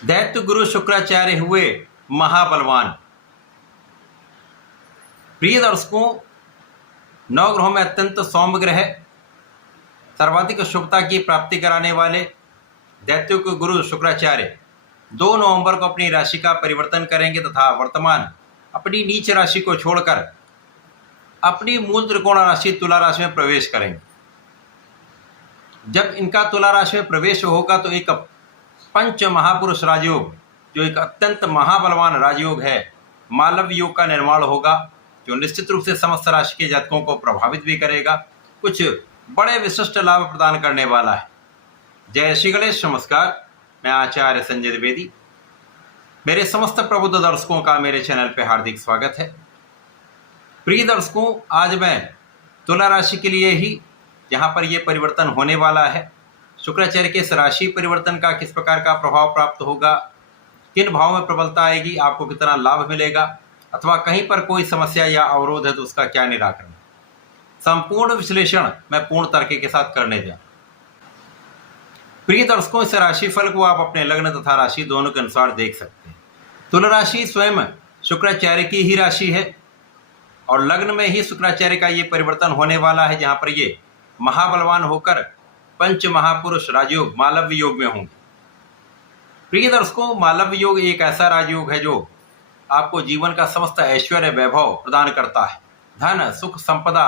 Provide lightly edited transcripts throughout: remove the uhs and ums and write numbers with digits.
दैत्य गुरु शुक्राचार्य हुए महाबलवान। प्रिय दर्शकों, नवग्रहों में अत्यंत सौम्य ग्रह, सर्वाधिक शुभता की प्राप्ति कराने वाले दैत्यों के गुरु शुक्राचार्य 2 नवंबर को अपनी राशि का परिवर्तन करेंगे तथा वर्तमान अपनी नीच राशि को छोड़कर अपनी मूल त्रिकोण राशि तुला राशि में प्रवेश करेंगे। जब इनका तुला राशि में प्रवेश होगा तो एक पंच महापुरुष राजयोग, जो एक अत्यंत महाबलवान राजयोग है, मालव योग का निर्माण होगा, जो निश्चित रूप से समस्त राशि के जातकों को प्रभावित भी करेगा, कुछ बड़े विशिष्ट लाभ प्रदान करने वाला है। जय श्री गणेश। नमस्कार, मैं आचार्य संजय द्विवेदी। मेरे समस्त प्रबुद्ध दर्शकों का मेरे चैनल पे हार्दिक स्वागत है। प्रिय दर्शकों, आज मैं तुला राशि के लिए ही, जहाँ पर ये परिवर्तन होने वाला है, शुक्राचार्य के इस राशि परिवर्तन का किस प्रकार का प्रभाव प्राप्त होगा, किन भाव में प्रबलता आएगी, आपको कितना लाभ मिलेगा, अथवा कहीं पर कोई समस्या या अवरोध है तो उसका क्या निराकरण, संपूर्ण विश्लेषण मैं पूर्ण तर्क के साथ करने जा। प्रिय दर्शकों, इस राशि फल को आप अपने लग्न तथा राशि दोनों के अनुसार देख सकते हैं। तुला राशि स्वयं शुक्राचार्य की ही राशि है और लग्न में ही शुक्राचार्य का ये परिवर्तन होने वाला है, जहाँ पर ये महाबलवान होकर पंच महापुरुष राजयोग मालव्य योग में होंगे। प्रिय दर्शकों, मालव्य योग एक ऐसा राजयोग है जो आपको जीवन का समस्त ऐश्वर्य वैभव प्रदान करता है, धन सुख संपदा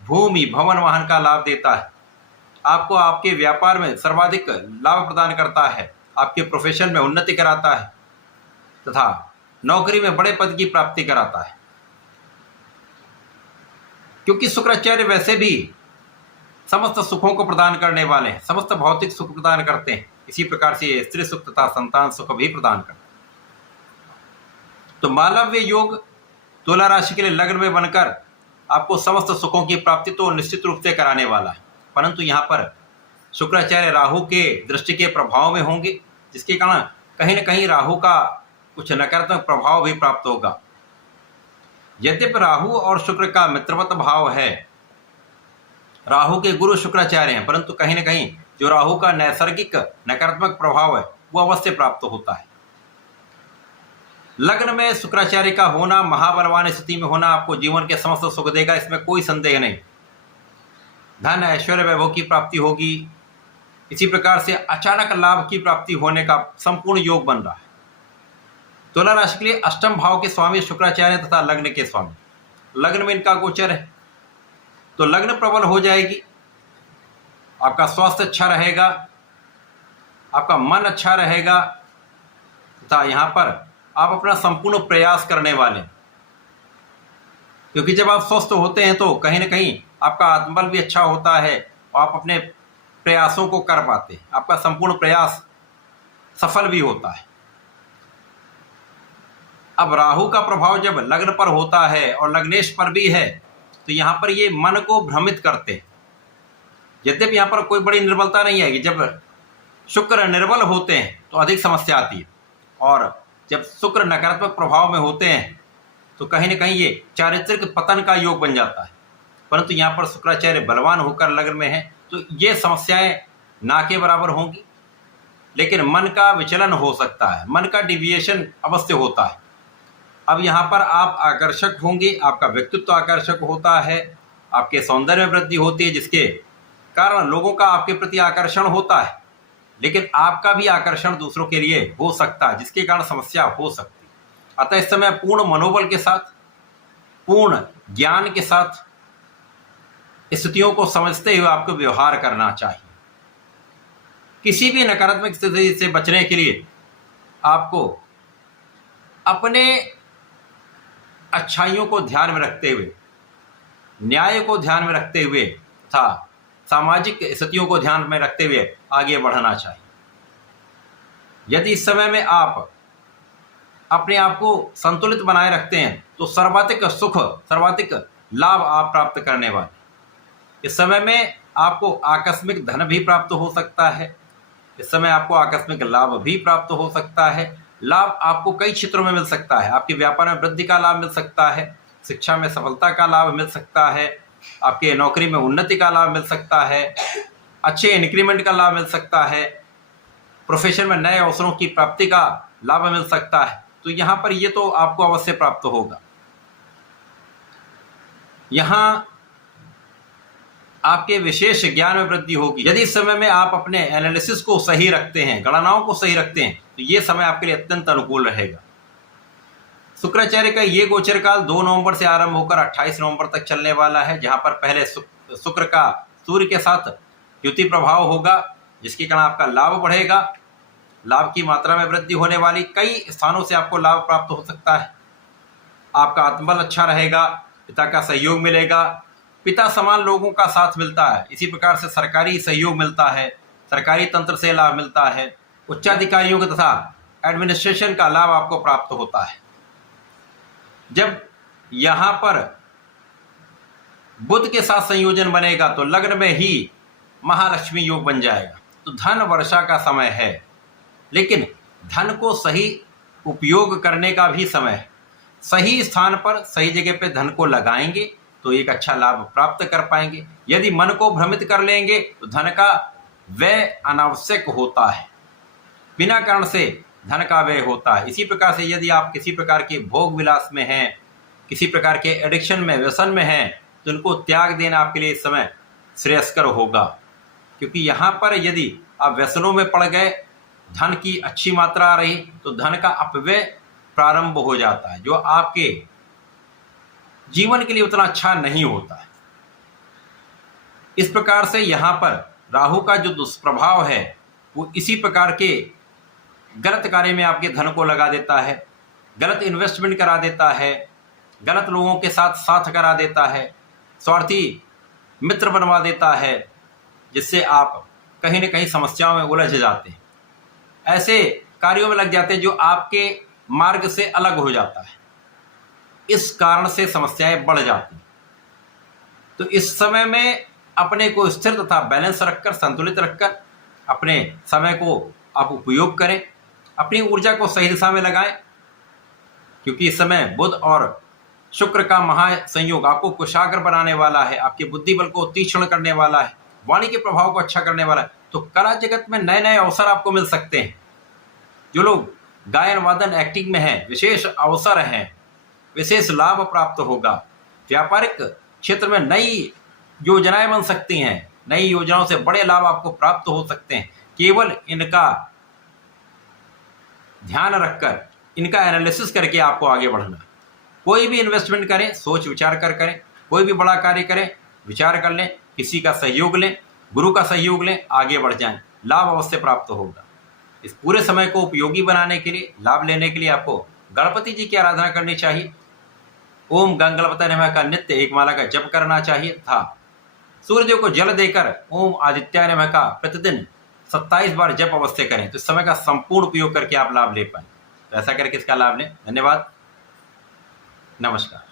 भूमि भवन वाहन का लाभ देता है, आपको आपके व्यापार में सर्वाधिक लाभ प्रदान करता है, आपके प्रोफेशन में उन्नति कराता है तथा नौकरी में बड़े पद की प्राप्ति कराता है। क्योंकि शुक्राचार्य वैसे भी समस्त सुखों को प्रदान करने वाले हैं, समस्त भौतिक सुख प्रदान करते हैं, इसी प्रकार से स्त्री सुख तथा संतान सुख भी प्रदान करते हैं। तो मालव्य योग तुला राशि के लिए लग्न में बनकर आपको समस्त सुखों की प्राप्ति तो निश्चित रूप से कराने वाला है, परंतु यहाँ पर शुक्राचार्य राहु के दृष्टि के प्रभाव में होंगे, जिसके कारण कहीं न कहीं राहु का कुछ नकारात्मक प्रभाव भी प्राप्त होगा। यद्यपि राहु और शुक्र का मित्रवत भाव है, राहु के गुरु शुक्राचार्य हैं, परंतु कहीं न कहीं जो राहु का नैसर्गिक नकारात्मक प्रभाव है वो अवश्य प्राप्त होता है। लग्न में शुक्राचार्य का होना, महाबलवान स्थिति में होना आपको जीवन के समस्त सुख देगा, इसमें कोई संदेह नहीं। धन ऐश्वर्य वैभव की प्राप्ति होगी, इसी प्रकार से अचानक लाभ की प्राप्ति होने का संपूर्ण योग बन रहा है। तुला राशि के लिए अष्टम भाव के स्वामी शुक्राचार्य तथा लग्न के स्वामी, लग्न में इनका गोचर है, तो लग्न प्रबल हो जाएगी, आपका स्वास्थ्य अच्छा रहेगा, आपका मन अच्छा रहेगा तथा यहाँ पर आप अपना संपूर्ण प्रयास करने वाले, क्योंकि जब आप स्वस्थ होते हैं तो कहीं ना कहीं आपका आत्मबल भी अच्छा होता है और आप अपने प्रयासों को कर पाते हैं, आपका संपूर्ण प्रयास सफल भी होता है। अब राहु का प्रभाव जब लग्न पर होता है और लग्नेश पर भी है, तो यहाँ पर ये मन को भ्रमित करते हैं। यद्यपि यहाँ पर कोई बड़ी निर्बलता नहीं आएगी, जब शुक्र निर्बल होते हैं तो अधिक समस्या आती है, और जब शुक्र नकारात्मक प्रभाव में होते हैं तो कहीं ना कहीं ये चारित्रिक पतन का योग बन जाता है। परंतु यहाँ पर शुक्राचार्य बलवान होकर लग्न में है तो ये समस्याएं ना के बराबर होंगी, लेकिन मन का विचलन हो सकता है, मन का डिविएशन अवश्य होता है। अब यहाँ पर आप आकर्षक होंगे, आपका व्यक्तित्व आकर्षक होता है, आपके सौंदर्य में वृद्धि होती है, जिसके कारण लोगों का आपके प्रति आकर्षण होता है, लेकिन आपका भी आकर्षण दूसरों के लिए हो सकता है, जिसके कारण समस्या हो सकती है। अतः इस समय पूर्ण मनोबल के साथ, पूर्ण ज्ञान के साथ स्थितियों को समझते हुए आपको व्यवहार करना चाहिए। किसी भी नकारात्मक स्थिति से बचने के लिए आपको अपने अच्छाइयों को ध्यान में रखते हुए, न्याय को ध्यान में रखते हुए तथा सामाजिक स्थितियों को ध्यान में रखते हुए आगे बढ़ना चाहिए। यदि इस समय में आप अपने आप को संतुलित बनाए रखते हैं तो सर्वाधिक सुख, सर्वाधिक लाभ आप प्राप्त करने वाले। इस समय में आपको आकस्मिक धन भी प्राप्त हो सकता है, इस समय आपको आकस्मिक लाभ भी प्राप्त हो सकता है। लाभ आपको कई क्षेत्रों में मिल सकता है, आपके व्यापार में वृद्धि का लाभ मिल सकता है, शिक्षा में सफलता का लाभ मिल सकता है, आपके नौकरी में उन्नति का लाभ मिल सकता है, अच्छे इंक्रीमेंट का लाभ मिल सकता है, प्रोफेशन में नए अवसरों की प्राप्ति का लाभ मिल सकता है। तो यहाँ पर ये तो आपको अवश्य प्राप्त होगा। यहाँ आपके विशेष ज्ञान में वृद्धि होगी। यदि इस समय में आप अपने एनालिसिस को सही रखते हैं, गणनाओं को सही रखते हैं, तो ये समय आपके लिए अत्यंत अनुकूल रहेगा। शुक्राचार्य का ये गोचर काल 2 नवंबर से आरंभ होकर 28 नवंबर तक चलने वाला है, जहां पर पहले शुक्र का सूर्य के साथ युति प्रभाव होगा, जिसके कारण आपका लाभ बढ़ेगा, लाभ की मात्रा में वृद्धि होने वाली, कई स्थानों से आपको लाभ प्राप्त हो सकता है। आपका आत्मबल अच्छा रहेगा, पिता का सहयोग मिलेगा, पिता समान लोगों का साथ मिलता है। इसी प्रकार से सरकारी सहयोग मिलता है, सरकारी तंत्र से लाभ मिलता है, उच्चाधिकारियों तथा एडमिनिस्ट्रेशन का लाभ आपको प्राप्त होता है। जब यहाँ पर बुध के साथ संयोजन बनेगा तो लग्न में ही महालक्ष्मी योग बन जाएगा। तो धन वर्षा का समय है, लेकिन धन को सही उपयोग करने का भी समय है। सही स्थान पर सही जगह पे धन को लगाएंगे तो एक अच्छा लाभ प्राप्त कर पाएंगे। यदि मन को भ्रमित कर लेंगे तो धन का व्यय अनावश्यक होता है, बिना कारण से धन का व्यय होता है। इसी प्रकार से यदि आप किसी प्रकार के भोग विलास में हैं, किसी प्रकार के एडिक्शन में, व्यसन में हैं, तो उनको त्याग देना आपके लिए इस समय श्रेयस्कर होगा। क्योंकि यहाँ पर यदि आप व्यसनों में पड़ गए, धन की अच्छी मात्रा आ रही, तो धन का अपव्यय प्रारंभ हो जाता है, जो आपके जीवन के लिए उतना अच्छा नहीं होता है। इस प्रकार से यहाँ पर राहु का जो दुष्प्रभाव है वो इसी प्रकार के गलत कार्य में आपके धन को लगा देता है, गलत इन्वेस्टमेंट करा देता है, गलत लोगों के साथ साथ करा देता है, स्वार्थी मित्र बनवा देता है, जिससे आप कहीं न कहीं समस्याओं में उलझ जाते हैं, ऐसे कार्यों में लग जाते हैं जो आपके मार्ग से अलग हो जाता है। इस कारण से समस्याएं बढ़ जाती हैं। तो इस समय में अपने को स्थिर तथा बैलेंस रखकर, संतुलित रखकर अपने समय को आप उपयोग करें, अपनी ऊर्जा को सही दिशा में लगाएं, क्योंकि इस समय बुध और शुक्र का महासंयोग आपको कुशाग्र बनाने वाला है, आपके बुद्धि बल को तीक्ष्ण करने वाला है, वाणी के प्रभाव को अच्छा करने वाला है। तो कला जगत में नए नए अवसर आपको मिल सकते हैं। जो लोग गायन वादन एक्टिंग में हैं, विशेष अवसर हैं, विशेष लाभ प्राप्त होगा। व्यापारिक क्षेत्र में नई योजनाएं बन सकती हैं, नई योजनाओं से बड़े लाभ आपको प्राप्त हो सकते हैं। केवल इनका ध्यान रखकर, इनका एनालिसिस करके आपको आगे बढ़ना। कोई भी इन्वेस्टमेंट करें, सोच विचार कर करें, कोई भी बड़ा कार्य करें, विचार कर लें, किसी का सहयोग लें, गुरु का सहयोग लें, आगे बढ़ जाएं, लाभ अवश्य प्राप्त होगा। इस पूरे समय को उपयोगी बनाने के लिए, लाभ लेने के लिए आपको गणपति जी की आराधना करनी चाहिए। ओम गंगणपतये नमः का नित्य एक माला का जप करना चाहिए था। सूर्य को जल देकर ओम आदित्याय नमः का प्रतिदिन 27 बार जप अवश्य करें। तो इस समय का संपूर्ण उपयोग करके आप लाभ ले पाएं। तो ऐसा करके इसका लाभ लें। धन्यवाद, नमस्कार।